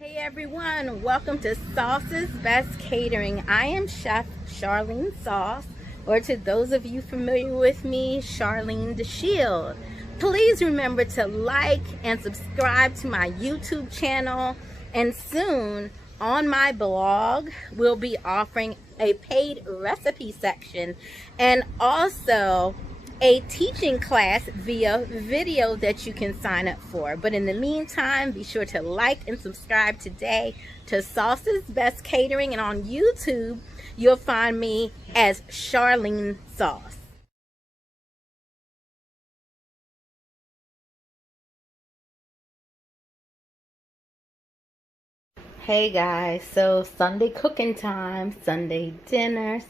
Hey everyone, welcome to Sauce's Best Catering. I am Chef Charlene Sauce, or to those of you familiar with me, Charlene the Shield. Please remember to like and subscribe to my YouTube channel, and soon on my blog we'll be offering a paid recipe section and also a teaching class via video that you can sign up for. But in the meantime, be sure to like and subscribe today to Sauce's Best Catering, and on YouTube you'll find me as Charlene Sauce. Hey guys, so Sunday cooking time, Sunday dinner,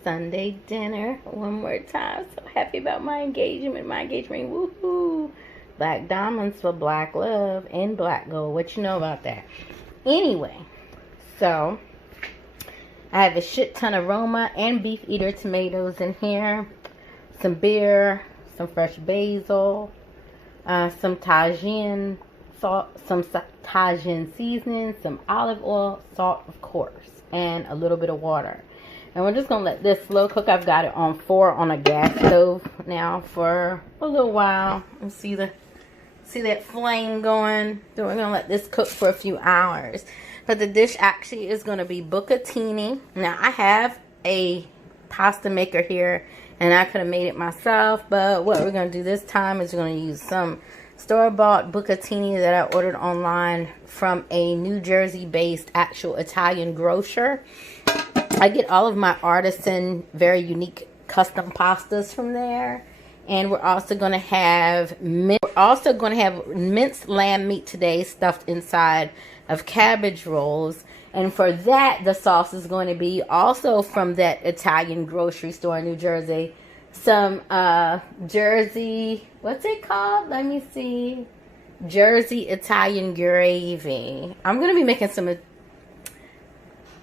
one more time. So happy about my engagement ring, woohoo! Black diamonds for black love and black gold. What you know about that? Anyway, so I have a shit ton of Roma and beef eater tomatoes in here, some beer, some fresh basil, some Tajin salt, some Tajin seasoning, some olive oil, salt of course, and a little bit of water. And we're just gonna let this slow cook. I've got it on 4 on a gas stove now for a little while. And see that flame going. So we're gonna let this cook for a few hours. But the dish actually is gonna be bucatini. Now I have a pasta maker here, and I could have made it myself, but what we're gonna do this time is we're gonna use some store-bought bucatini that I ordered online from a New Jersey-based actual Italian grocer. I get all of my artisan, very unique custom pastas from there. And we're also going to have minced lamb meat today, stuffed inside of cabbage rolls. And for that, the sauce is going to be also from that Italian grocery store in New Jersey. Some Jersey, what's it called? Let me see. Jersey Italian gravy. I'm going to be making some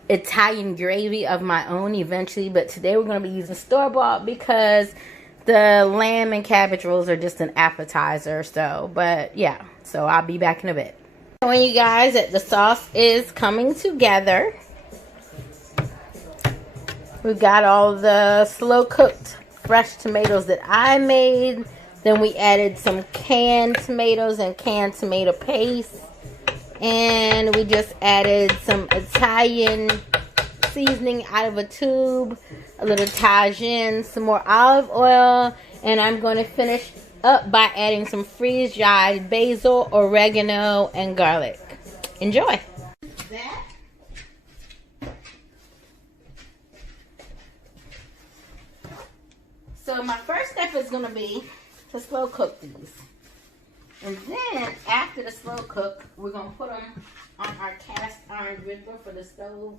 Italian gravy of my own eventually, but today we're going to be using store-bought because the lamb and cabbage rolls are just an appetizer. So, but yeah, so I'll be back in a bit. Showing you guys that the sauce is coming together. We've got all the slow-cooked fresh tomatoes that I made. Then we added some canned tomatoes and canned tomato paste. And we just added some Italian seasoning out of a tube, a little Tajin, some more olive oil, and I'm going to finish up by adding some freeze-dried basil, oregano, and garlic. Enjoy! So my first step is going to be to slow cook these. And then after the slow cook, we're going to put them on our cast iron griddle for the stove.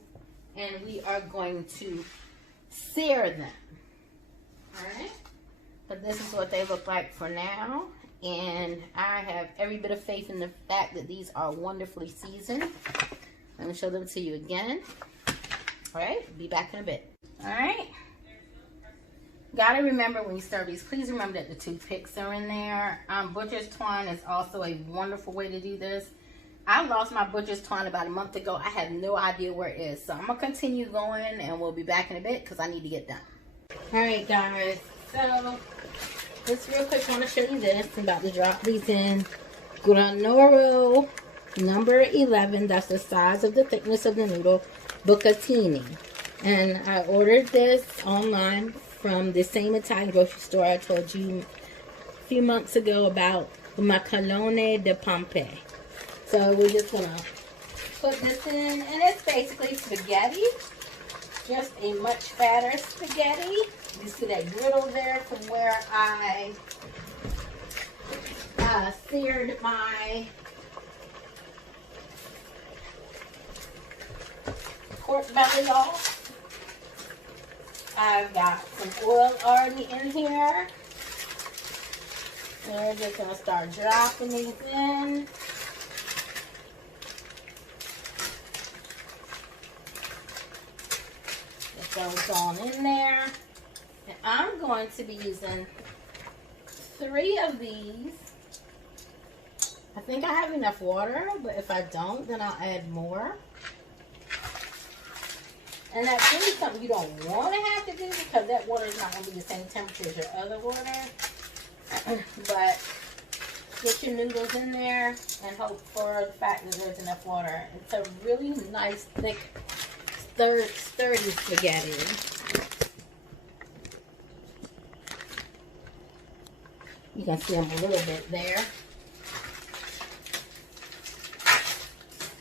And we are going to sear them. Alright? But this is what they look like for now. And I have every bit of faith in the fact that these are wonderfully seasoned. Let me show them to you again. Alright? Be back in a bit. Alright? Gotta remember when you serve these, please remember that the toothpicks are in there. Butcher's twine is also a wonderful way to do this. I lost my butcher's twine about a month ago. I have no idea where it is. So I'm going to continue going and we'll be back in a bit because I need to get done. Alright guys, so just real quick I want to show you this. I'm about to drop these in. Granoro number 11. That's the size of the thickness of the noodle. Bucatini. And I ordered this online from the same Italian grocery store I told you a few months ago about the macaroni di Pompe. So we're just going to put this in, and it's basically spaghetti, just a much fatter spaghetti. You see that griddle there from where I seared my pork belly off. I've got some oil already in here. And we're just going to start dropping these in. Get those on in there. And I'm going to be using 3 of these I think I have enough water, but if I don't, then I'll add more. And that's really something you don't want to have to do because that water is not going to be the same temperature as your other water. But get your noodles in there and hope for the fact that there's enough water. It's a really nice, thick, sturdy spaghetti. You can see them a little bit there.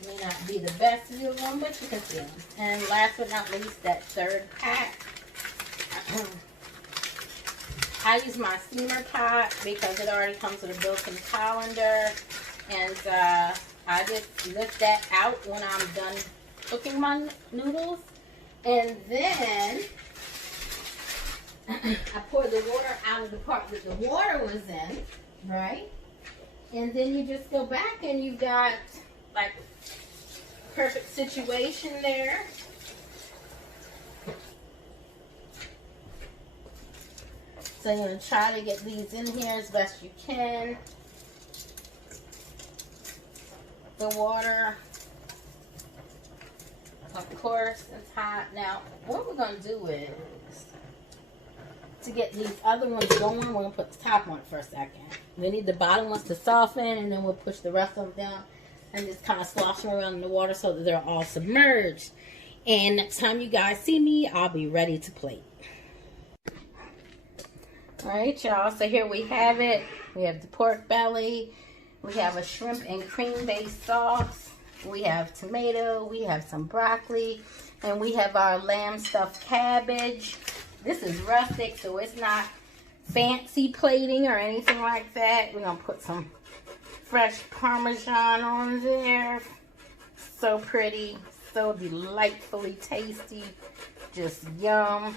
May not be the best view of them, but you can see them. And last but not least, that third pack. I use my steamer pot because it already comes with a built-in colander. And I just lift that out when I'm done cooking my noodles. And then I pour the water out of the part that the water was in, right? And then you just go back and you've got like perfect situation there. So you're going to try to get these in here as best you can. The water, of course, is hot. Now, what we're going to do is, to get these other ones going, we're going to put the top one for a second. We need the bottom ones to soften, and then we'll push the rest of them down and just kind of slosh them around in the water so that they're all submerged. And next time you guys see me, I'll be ready to plate. Alright, y'all, so here we have it. We have the pork belly. We have a shrimp and cream based sauce. We have tomato. We have some broccoli. And we have our lamb stuffed cabbage. This is rustic, so it's not fancy plating or anything like that. We're going to put some fresh Parmesan on there. So pretty, so delightfully tasty. Just yum.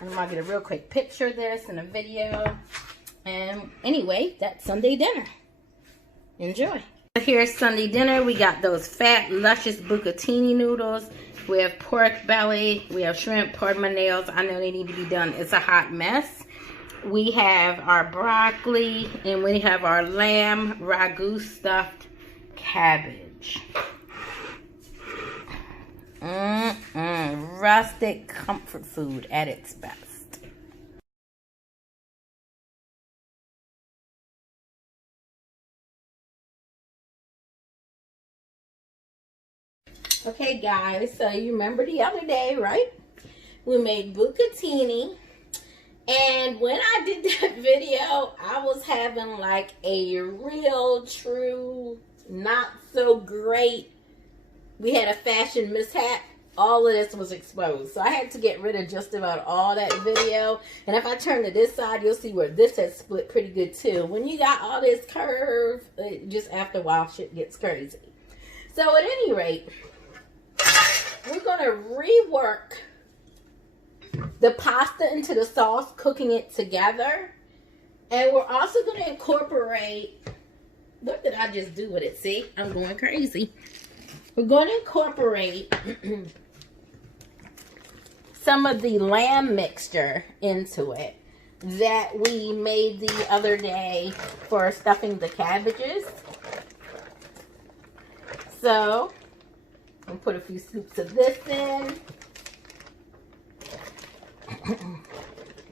I'm going to get a real quick picture of this in a video. And anyway, that's Sunday dinner. Enjoy. Here's Sunday dinner. We got those fat, luscious Bucatini noodles. We have pork belly. We have shrimp. Pardon my nails. I know they need to be done. It's a hot mess. We have our broccoli. And we have our lamb ragu stuffed cabbage. Rustic comfort food at its best. Okay guys, so you remember the other day, right? We made bucatini, and when I did that video, I was having like a real true not so great, we had a fashion mishap. All of this was exposed, so I had to get rid of just about all that video. And if I turn to this side, you'll see where this has split pretty good too. When you got all this curve, just after a while shit gets crazy. So at any rate, we're going to rework the pasta into the sauce, cooking it together. And we're also going to incorporate, what did I just do with it? See, I'm going crazy. We're going to incorporate some of the lamb mixture into it that we made the other day for stuffing the cabbages. So, I'm going to put a few scoops of this in.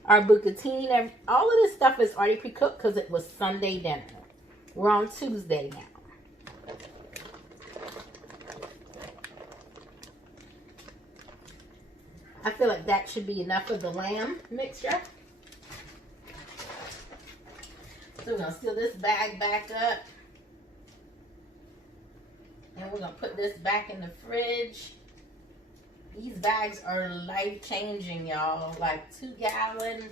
Our bucatini, all of this stuff is already pre-cooked because it was Sunday dinner. We're on Tuesday now. I feel like that should be enough of the lamb mixture. So we're going to seal this bag back up. And we're going to put this back in the fridge. These bags are life-changing, y'all. Like 2-gallon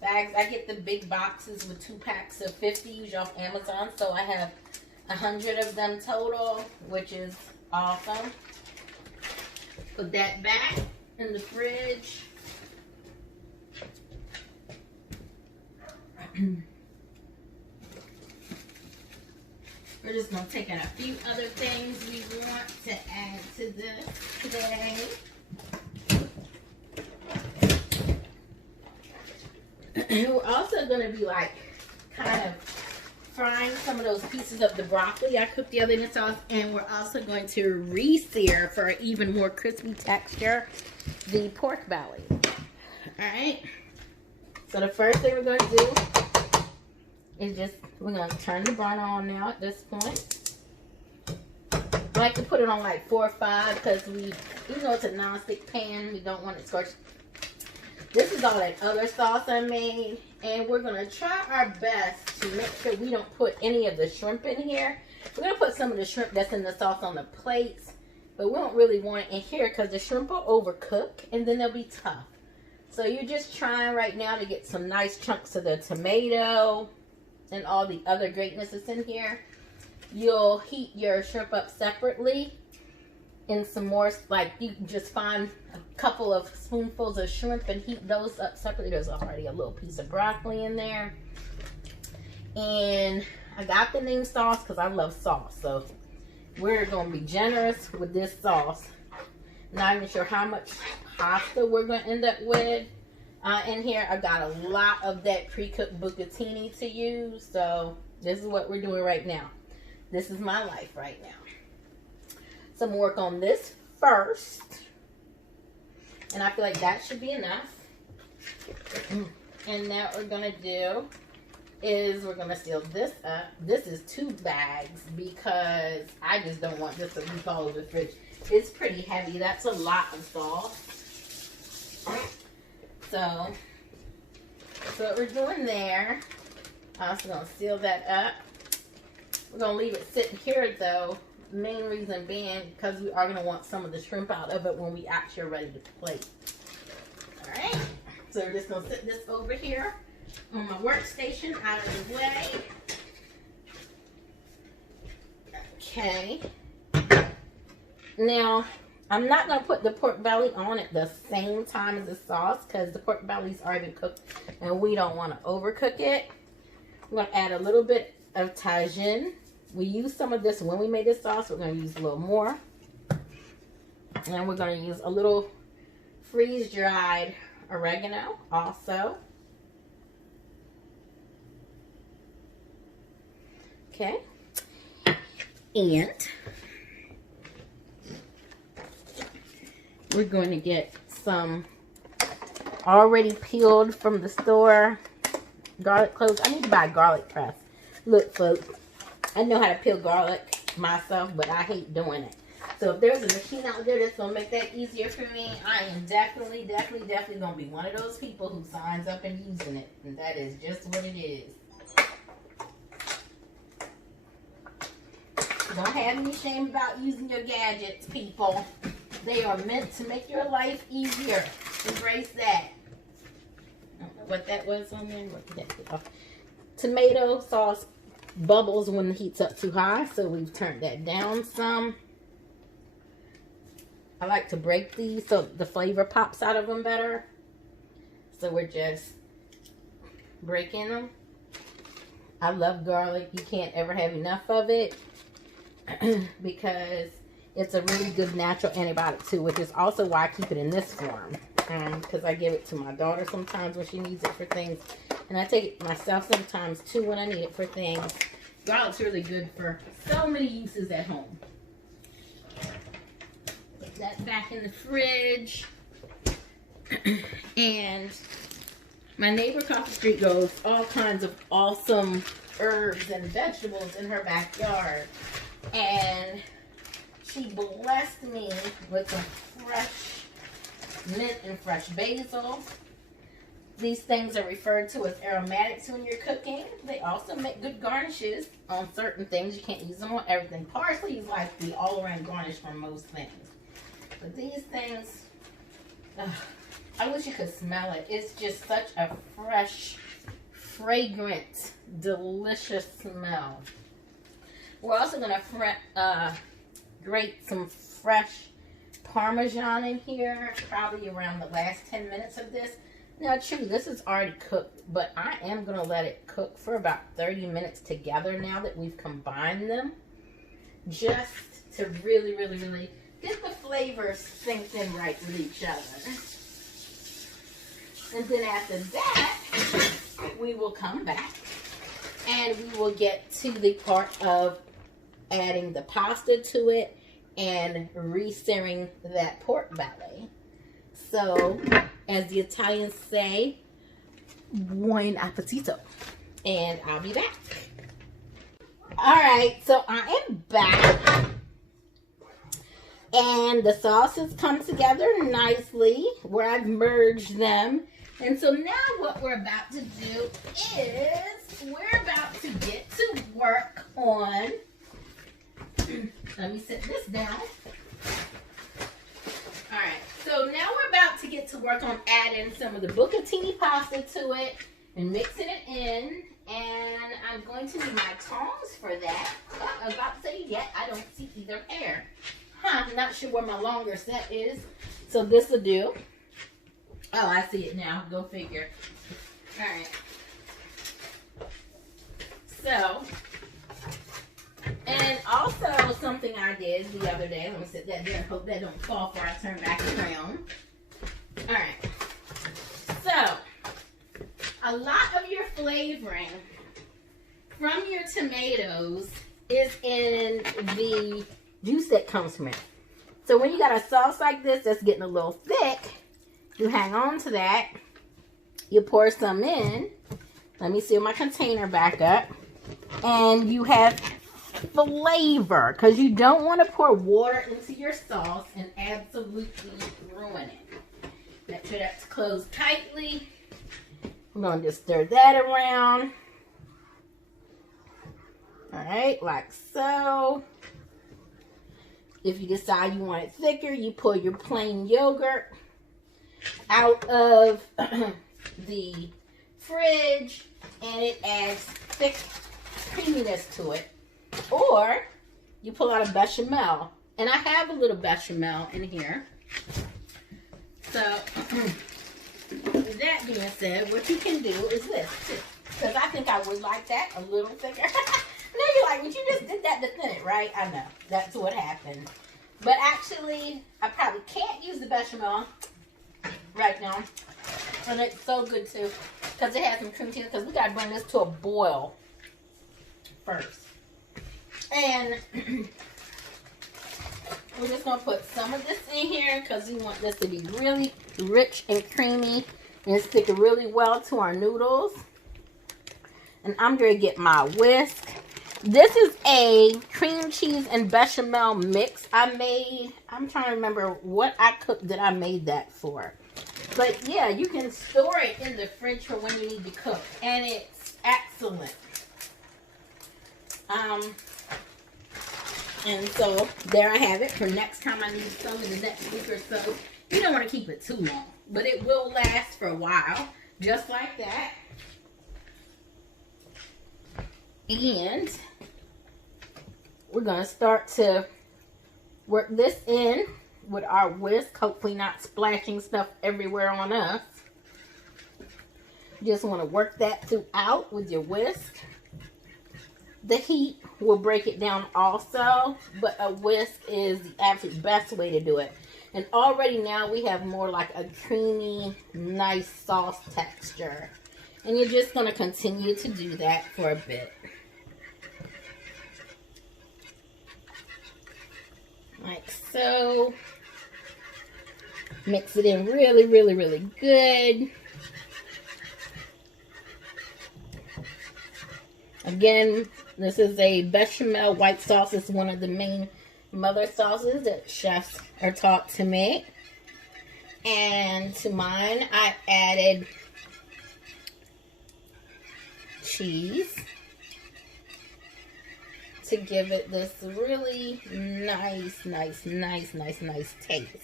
bags. I get the big boxes with 2 packs of 50, usually off Amazon. So I have 100 of them total, which is awesome. Put that back in the fridge. We're just going to take in a few other things we want to add to this today. We're also going to be like kind of frying some of those pieces of the broccoli I cooked the other day in the sauce, and we're also going to re-sear for an even more crispy texture the pork belly. Alright, so the first thing we're going to do is we're going to turn the burner on now at this point. I like to put it on like 4 or 5 because even though it's a non-stick pan, we don't want it scorched. This is all that other sauce I made, and we're going to try our best to make sure we don't put any of the shrimp in here. We're going to put some of the shrimp that's in the sauce on the plates, but we don't really want it in here because the shrimp will overcook and then they'll be tough. So you're just trying right now to get some nice chunks of the tomato and all the other greatness that's in here. You'll heat your shrimp up separately in some more, like you can just find a couple of spoonfuls of shrimp and heat those up separately. There's already a little piece of broccoli in there. And I got the name sauce because I love sauce. So we're going to be generous with this sauce. Not even sure how much pasta we're going to end up with. In here, I got a lot of that pre-cooked bucatini to use. So this is what we're doing right now. This is my life right now. So I'm going to work on this first. And I feel like that should be enough. And now what we're going to do is we're going to seal this up. This is 2 bags because I just don't want this to leak all over the fridge. It's pretty heavy. That's a lot of sauce. So what we're doing there, I'm also going to seal that up. We're going to leave it sitting here though. Main reason being because we are going to want some of the shrimp out of it when we actually are ready to plate. Alright, so we're just going to sit this over here on my workstation out of the way. Okay. Now, I'm not going to put the pork belly on at the same time as the sauce because the pork belly's already been cooked and we don't want to overcook it. I'm going to add a little bit of Tajin. We used some of this when we made this sauce. We're going to use a little more. And we're going to use a little freeze-dried oregano also. Okay. And we're going to get some already peeled from the store garlic cloves. I need to buy a garlic press. Look, folks. I know how to peel garlic myself, but I hate doing it. So if there's a machine out there that's going to make that easier for me, I am definitely going to be one of those people who signs up and using it. And that is just what it is. Don't have any shame about using your gadgets, people. They are meant to make your life easier. Embrace that. I don't know what that was on there. What did that do? Tomato sauce bubbles when the heat's up too high, so we've turned that down some. I like to break these so the flavor pops out of them better. So we're just breaking them. I love garlic. You can't ever have enough of it because it's a really good natural antibiotic too, which is also why I keep it in this form. Because I give it to my daughter sometimes when she needs it for things. And I take it myself sometimes too when I need it for things. Garlic's really good for so many uses at home. Put that back in the fridge. And my neighbor across the street grows all kinds of awesome herbs and vegetables in her backyard. And she blessed me with some fresh mint and fresh basil. These things are referred to as aromatics when you're cooking. They also make good garnishes on certain things. You can't use them on everything. Parsley is like the all-around garnish for most things. But these things, I wish you could smell it. It's just such a fresh, fragrant, delicious smell. We're also going to grate some fresh Parmesan in here, probably around the last 10 minutes of this. Now, true, this is already cooked, but I am going to let it cook for about 30 minutes together now that we've combined them. Just to really, really, really get the flavors synced in right with each other. And then after that, we will come back And we will get to the part of adding the pasta to it and re-searing that pork belly. So, as the Italians say, buon appetito. And I'll be back. Alright, so I am back. And the sauces come together nicely where I've merged them. And so now what we're about to do is we're about to get to work on, let me set this down. Alright, so now we're about to get to work on adding some of the bucatini pasta to it and mixing it in. And I'm going to need my tongs for that. I was about to say, yet I don't see either pair. I'm not sure where my longer set is. So this will do. Oh, I see it now. Go figure. Alright. So, and also something I did the other day. Let me set that there. Hope that don't fall before I turn back around. Alright. So, a lot of your flavoring from your tomatoes is in the juice that comes from it. So when you got a sauce like this that's getting a little thick, you hang on to that. You pour some in. Let me seal my container back up. And you have flavor, because you don't want to pour water into your sauce and absolutely ruin it. Make sure that's closed tightly. I'm going to just stir that around. Alright, like so. If you decide you want it thicker, you pull your plain yogurt out of the fridge and it adds thick creaminess to it. Or you pull out a bechamel. And I have a little bechamel in here. So, with that being said, what you can do is this too. Because I think I would like that a little thicker. Now you're like, but you just did that to thin it, right? I know. That's what happened. But actually, I probably can't use the bechamel right now. And it's so good too. Because it has some cream cheese. Because we got to bring this to a boil first. And we're just going to put some of this in here. Because we want this to be really rich and creamy. And stick it really well to our noodles. And I'm going to get my whisk. This is a cream cheese and bechamel mix I made. I'm trying to remember what I cooked that I made that for. But yeah, you can store it in the fridge for when you need to cook. And it's excellent. And so there I have it for next time I need some in the next week or so. You don't want to keep it too long. But it will last for a while. Just like that. And we're going to start to work this in with our whisk. Hopefully not splashing stuff everywhere on us. You just want to work that throughout with your whisk. The heat will break it down also. But a whisk is the absolute best way to do it. And already now we have more like a creamy, nice sauce texture. And you're just going to continue to do that for a bit. Like so. Mix it in really, really, really good. Again, this is a bechamel white sauce. It's one of the main mother sauces that chefs are taught to make. And to mine, I added cheese to give it this really nice taste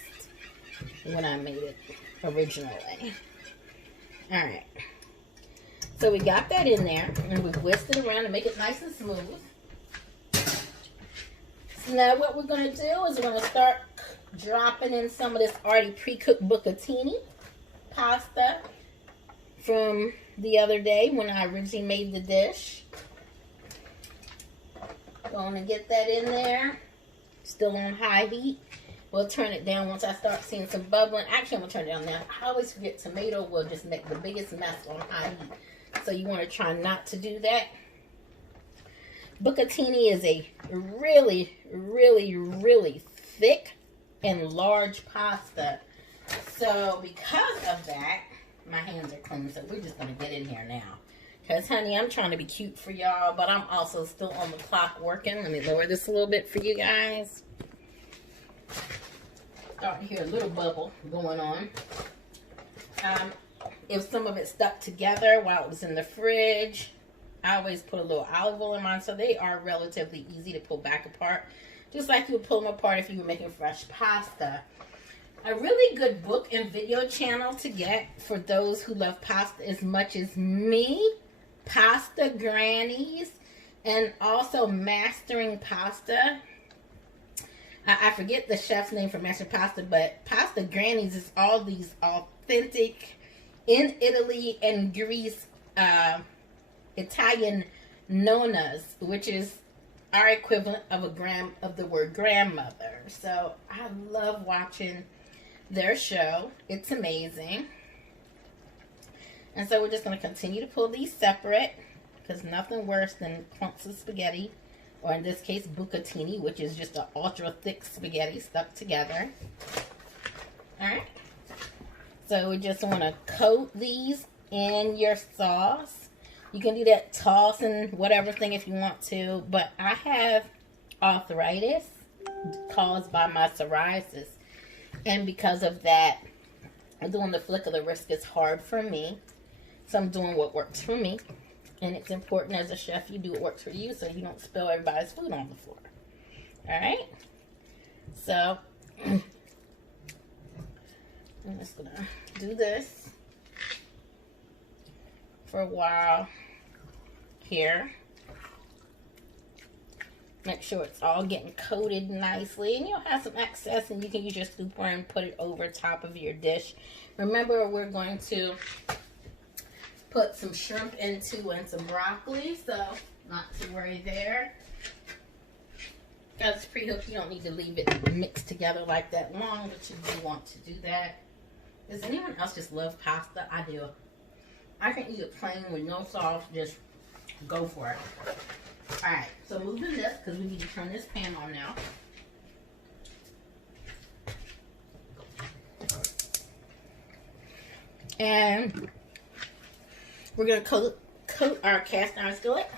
when I made it originally. Alright. So we got that in there and we whisked it around to make it nice and smooth. So now what we're going to do is we're going to start dropping in some of this already pre-cooked bucatini pasta from the other day when I originally made the dish. Going to get that in there. Still on high heat. We'll turn it down once I start seeing some bubbling. Actually, I'm going to turn it down now. I always forget tomato will just make the biggest mess on high heat. So you want to try not to do that. Bucatini is a really, really, really thick and large pasta. So because of that, my hands are clean, so we're just gonna get in here now. Because honey, I'm trying to be cute for y'all, but I'm also still on the clock working. Let me lower this a little bit for you guys. Starting to hear a little bubble going on. If some of it stuck together while it was in the fridge, I always put a little olive oil in mine, so they are relatively easy to pull back apart. Just like you would pull them apart if you were making fresh pasta. A really good book and video channel to get for those who love pasta as much as me, Pasta Grannies, and also Mastering Pasta. I forget the chef's name for Mastering Pasta, but Pasta Grannies is all these authentic, in Italy and Greece, Italian nonnas, which is our equivalent of the word grandmother. So I love watching their show. It's amazing. And so we're just going to continue to pull these separate, because nothing worse than clumps of spaghetti, or in this case bucatini, which is just an ultra thick spaghetti stuck together. Alright, so we just want to coat these in your sauce. You can do that tossing whatever thing if you want to, but I have arthritis caused by my psoriasis. And because of that, doing the flick of the wrist is hard for me. So I'm doing what works for me. And it's important as a chef you do what works for you so you don't spill everybody's food on the floor. Alright? So, I'm just going to do this for a while here. Make sure it's all getting coated nicely. And you'll have some excess and you can use your scooper and put it over top of your dish. Remember, we're going to put some shrimp into and some broccoli. So, not to worry there. Because it's pre-cooked, you don't need to leave it mixed together like that long. But you do want to do that. Does anyone else just love pasta? I do. I can eat it plain with no sauce. Just go for it. Alright, so moving this, because we need to turn this pan on now. And we're going to coat our cast iron skillet.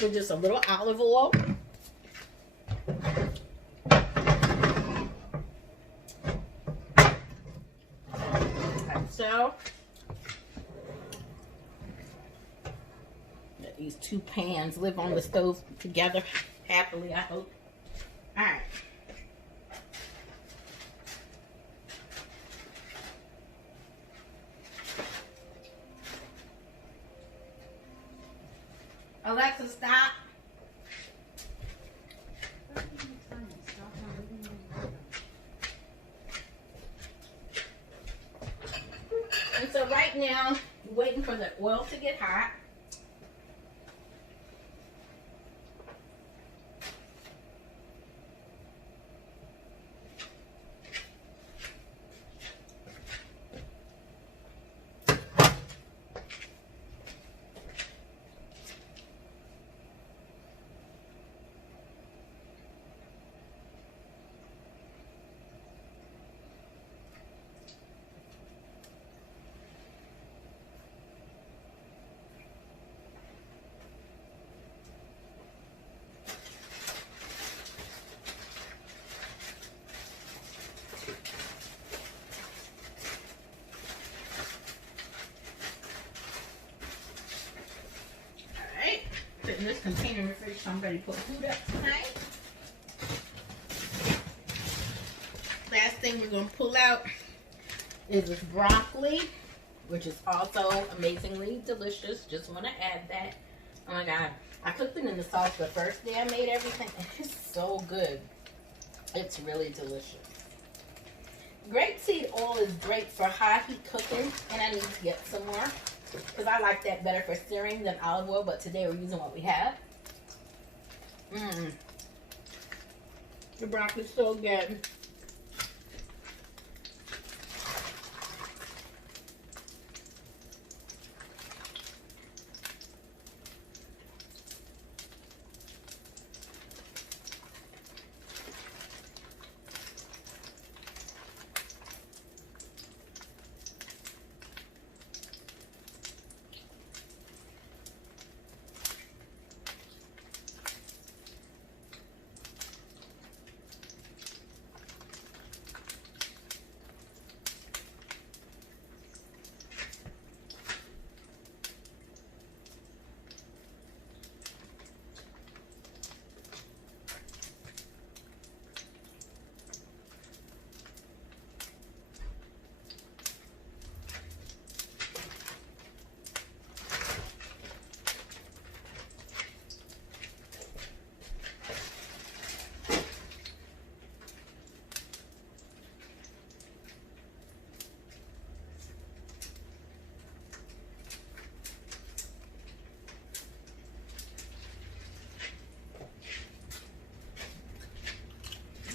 With just a little olive oil. So, let these two pans live on the stove together happily, I hope. Alright. Alexa, stop. And so right now, waiting for the oil to get hot. Putting this container in the fridge, so I'm ready to put food up tonight. Last thing we're going to pull out is this broccoli, which is also amazingly delicious. Just want to add that. Oh my God. I cooked it in the sauce the first day I made everything. It's so good. It's really delicious. Grapeseed oil is great for high heat cooking, and I need to get some more. Because I like that better for searing than olive oil, but today we're using what we have. The broccoli's so good.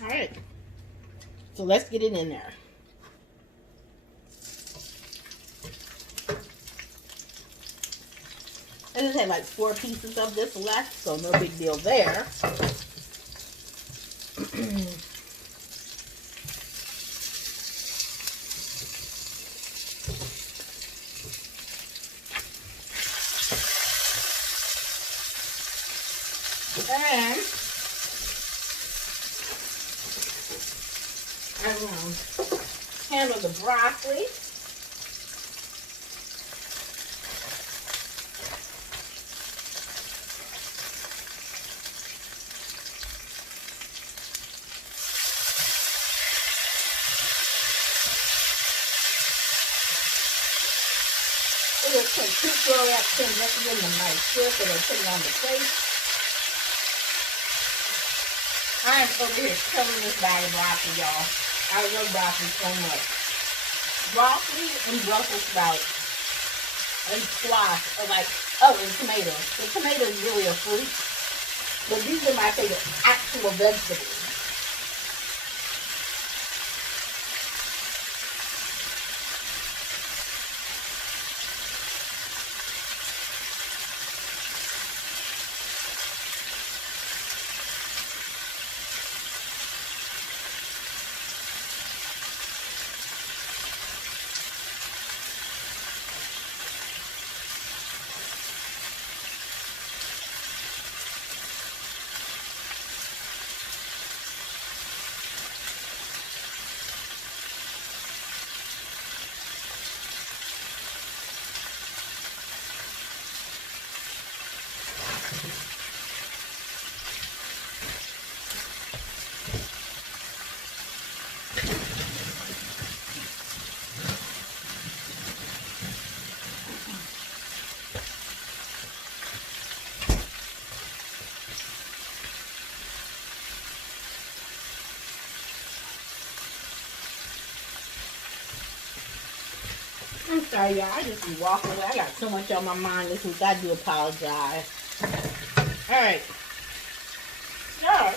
All right. So let's get it in there. I just had like 4 pieces of this left, so no big deal there. And I'm going to handle the broccoli. It'll take 2 fluorescent just to give them a nice flip, and then put it on the plate. I'm over here killing this bag of broccoli, y'all. I love broccoli so much. Broccoli and Brussels sprouts and squash are like, oh, and tomatoes. The tomato is really a fruit, but these are my favorite actual vegetables. I'm sorry, y'all. I just be walking away. I got so much on my mind this week. I do apologize. Alright. So,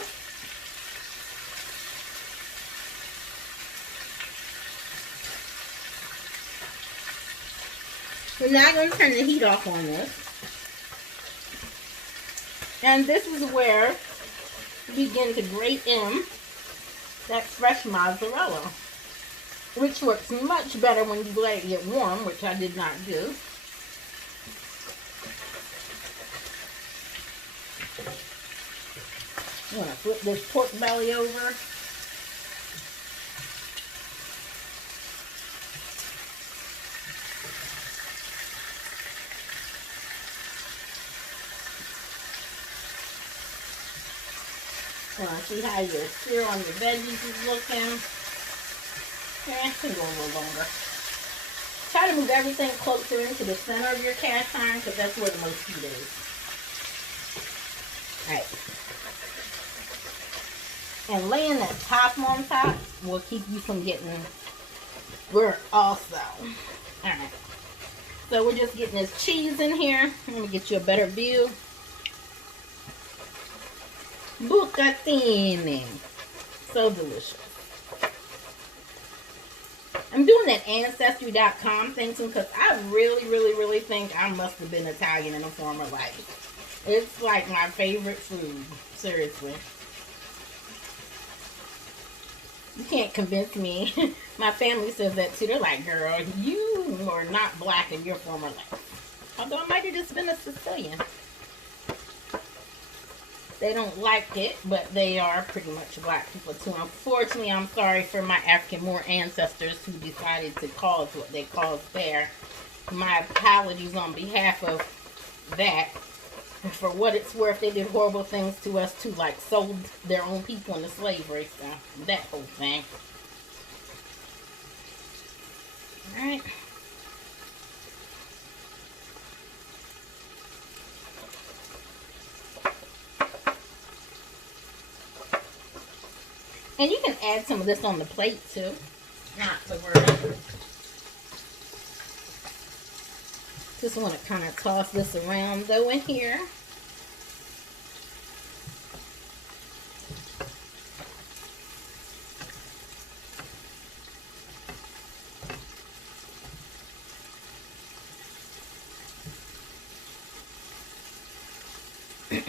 we're now going to turn the heat off on this. And this is where we begin to grate in that fresh mozzarella, which works much better when you let it get warm, which I did not do. I'm going to flip this pork belly over. See how your sear on your veggies is looking. Yeah, it can go a little longer. Try to move everything closer into the center of your cast iron because that's where the most heat is. Alright. And laying that top on top will keep you from getting burnt also. Alright. So we're just getting this cheese in here. Let me get you a better view. Bucatini. So delicious. I'm doing that Ancestry.com thing because I really think I must have been Italian in a former life. It's like my favorite food. Seriously. You can't convince me. My family says that too. They're like, girl, you are not black in your former life. Although I might have just been a Sicilian. They don't like it, but they are pretty much black people too. Unfortunately, I'm sorry for my African Moor ancestors who decided to cause what they caused there. My apologies on behalf of that. For what it's worth, they did horrible things to us too, like sold their own people into slavery, so that whole thing. Alright. And you can add some of this on the plate too. Not to worry. Just want to kind of toss this around though in here.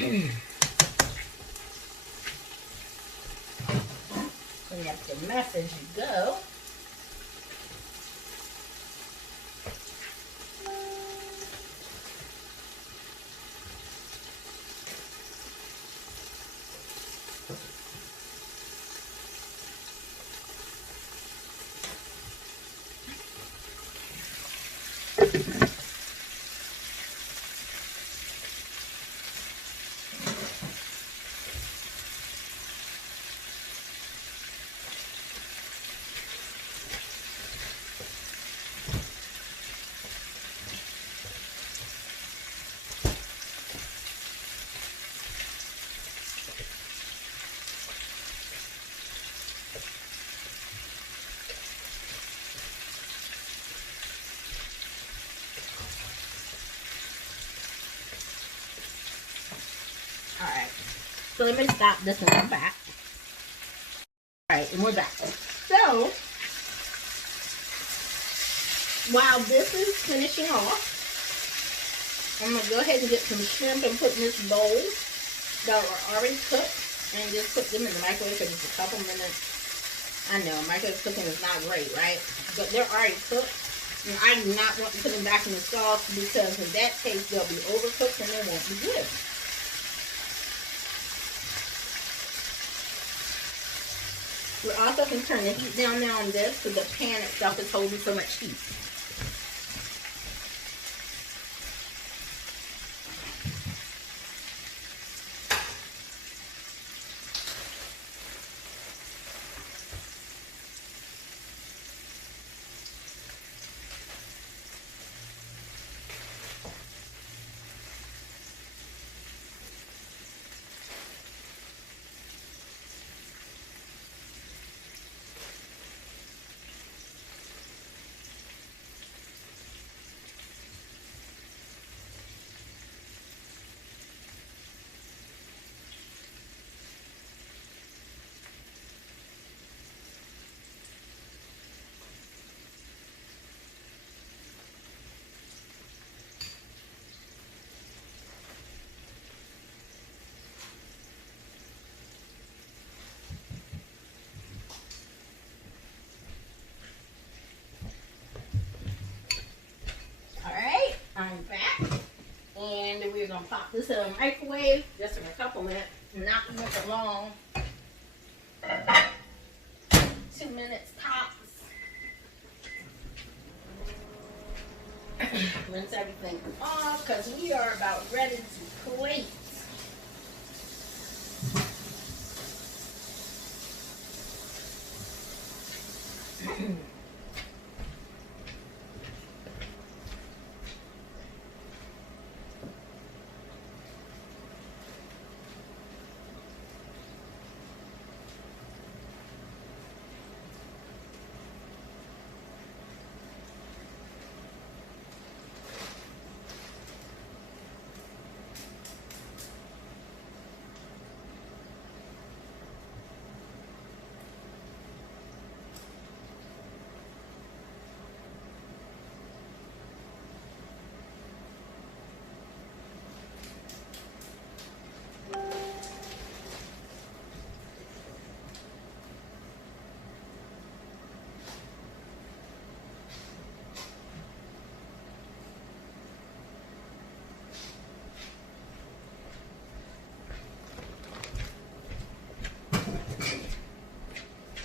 Clean up the mess as you go. Alright, so let me stop this and come back. Alright, and we're back. So, while this is finishing off, I'm going to go ahead and get some shrimp and put in this bowl that are already cooked and just put them in the microwave for just a couple minutes. I know, microwave cooking is not great, right? But they're already cooked. And I do not want to put them back in the sauce because in that case, they'll be overcooked and they won't be good. We also can turn the heat down now on this because the pan itself is holding so much heat. I'm back, and we're gonna pop this in the microwave just for a couple minutes, not even for long. 2 minutes tops. Rinse everything off because we are about ready to plate.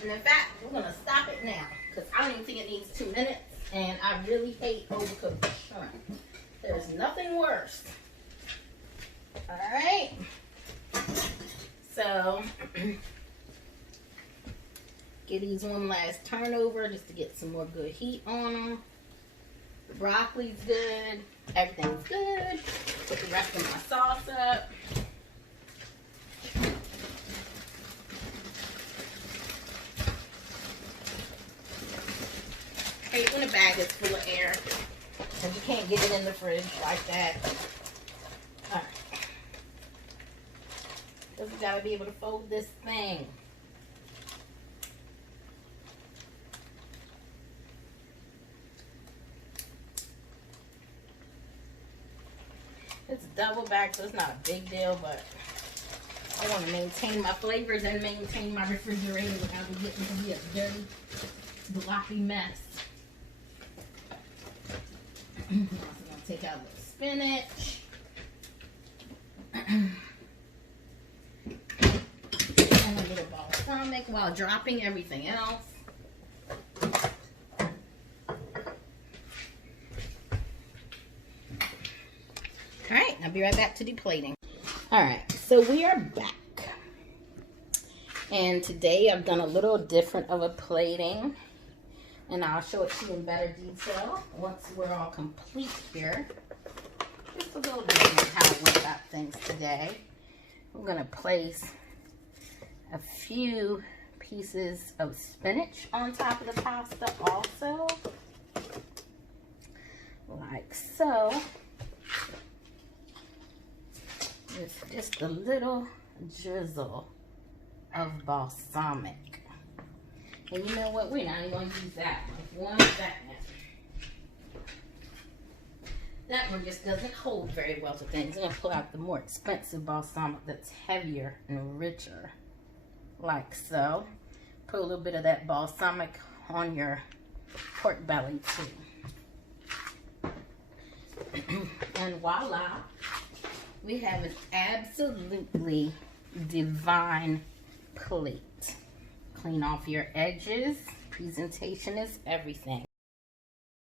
And in fact, we're going to stop it now because I don't even think it needs 2 minutes. And I really hate overcooked shrimp. There's nothing worse. Alright. So, give these one last turn over just to get some more good heat on them. The broccoli's good. Everything's good. Put the rest of my sauce up. I hate when a bag is full of air and you can't get it in the fridge like that. Alright. Because we gotta be able to fold this thing. It's double back, so it's not a big deal, but I want to maintain my flavors and maintain my refrigerator without it getting to be a dirty, blocky mess. I'm also going to take out the spinach. And a little balsamic while dropping everything else. Alright, I'll be right back to deplating. Alright, so we are back. And today I've done a little different of a plating. And I'll show it to you in better detail once we're all complete here. Just a little different how we got things today. I'm going to place a few pieces of spinach on top of the pasta also. Like so. With just a little drizzle of balsamic. And you know what? We're not even going to use that one. One second. That one just doesn't hold very well to things. I'm going to pull out the more expensive balsamic that's heavier and richer. Like so. Put a little bit of that balsamic on your pork belly too. And voila. We have an absolutely divine plate. Clean off your edges. Presentation is everything.